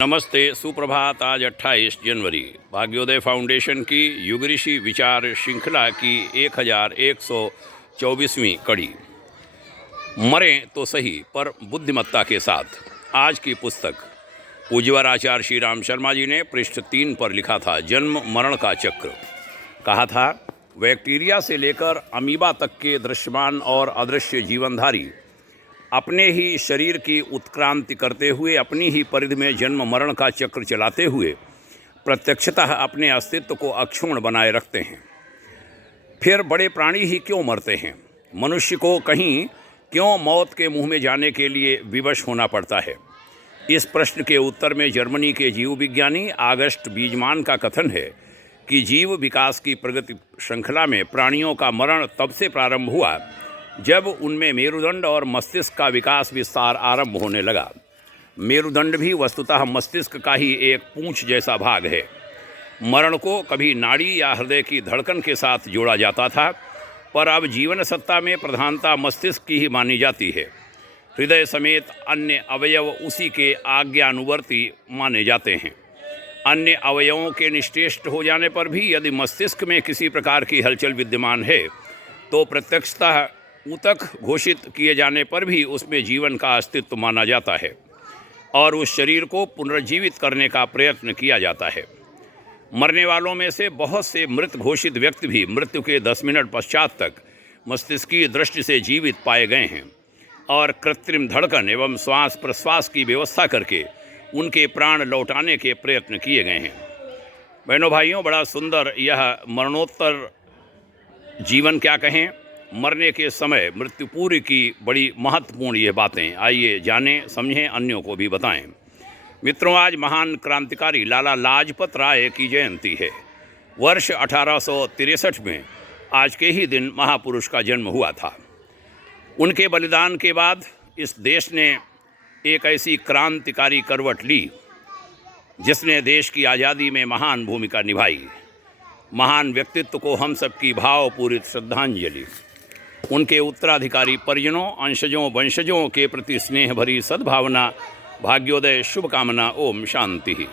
नमस्ते, सुप्रभात। आज 28 जनवरी भाग्योदय फाउंडेशन की युग ऋषि विचार श्रृंखला की 1124वीं कड़ी। मरें तो सही पर बुद्धिमत्ता के साथ। आज की पुस्तक पूज्यवर आचार्य श्री राम शर्मा जी ने पृष्ठ 3 पर लिखा था, जन्म मरण का चक्र। कहा था, बैक्टीरिया से लेकर अमीबा तक के दृश्यमान और अदृश्य जीवनधारी अपने ही शरीर की उत्क्रांति करते हुए, अपनी ही परिधि में जन्म मरण का चक्र चलाते हुए प्रत्यक्षतः अपने अस्तित्व को अक्षुण्ण बनाए रखते हैं। फिर बड़े प्राणी ही क्यों मरते हैं? मनुष्य को कहीं क्यों मौत के मुंह में जाने के लिए विवश होना पड़ता है? इस प्रश्न के उत्तर में जर्मनी के जीव विज्ञानी आगस्ट बीजमान का कथन है कि जीव विकास की प्रगति श्रृंखला में प्राणियों का मरण तब से प्रारंभ हुआ जब उनमें मेरुदंड और मस्तिष्क का विकास विस्तार आरंभ होने लगा। मेरुदंड भी वस्तुतः मस्तिष्क का ही एक पूंछ जैसा भाग है। मरण को कभी नाड़ी या हृदय की धड़कन के साथ जोड़ा जाता था, पर अब जीवन सत्ता में प्रधानता मस्तिष्क की ही मानी जाती है। हृदय समेत अन्य अवयव उसी के आज्ञानुवर्ती माने जाते हैं। अन्य अवयवों के निश्चेष्ट हो जाने पर भी यदि मस्तिष्क में किसी प्रकार की हलचल विद्यमान है तो प्रत्यक्षतः ऊतक घोषित किए जाने पर भी उसमें जीवन का अस्तित्व माना जाता है और उस शरीर को पुनर्जीवित करने का प्रयत्न किया जाता है। मरने वालों में से बहुत से मृत घोषित व्यक्ति भी मृत्यु के 10 मिनट पश्चात तक मस्तिष्कीय दृष्टि से जीवित पाए गए हैं और कृत्रिम धड़कन एवं श्वास प्रश्वास की व्यवस्था करके उनके प्राण लौटाने के प्रयत्न किए गए हैं। बहनों भाइयों, बड़ा सुंदर यह मरणोत्तर जीवन, क्या कहें, मरने के समय मृत्यु पूर्व की बड़ी महत्वपूर्ण ये बातें। आइए जानें, समझें, अन्यों को भी बताएं। मित्रों, आज महान क्रांतिकारी लाला लाजपत राय की जयंती है। वर्ष 1863 में आज के ही दिन महापुरुष का जन्म हुआ था। उनके बलिदान के बाद इस देश ने एक ऐसी क्रांतिकारी करवट ली जिसने देश की आज़ादी में महान भूमिका निभाई। महान व्यक्तित्व को हम सबकी भावपूरित श्रद्धांजलि। उनके उत्तराधिकारी परिजनों, अंशजों, वंशजों के प्रति स्नेह भरी सद्भावना, भाग्योदय, शुभकामना। ओम शांति।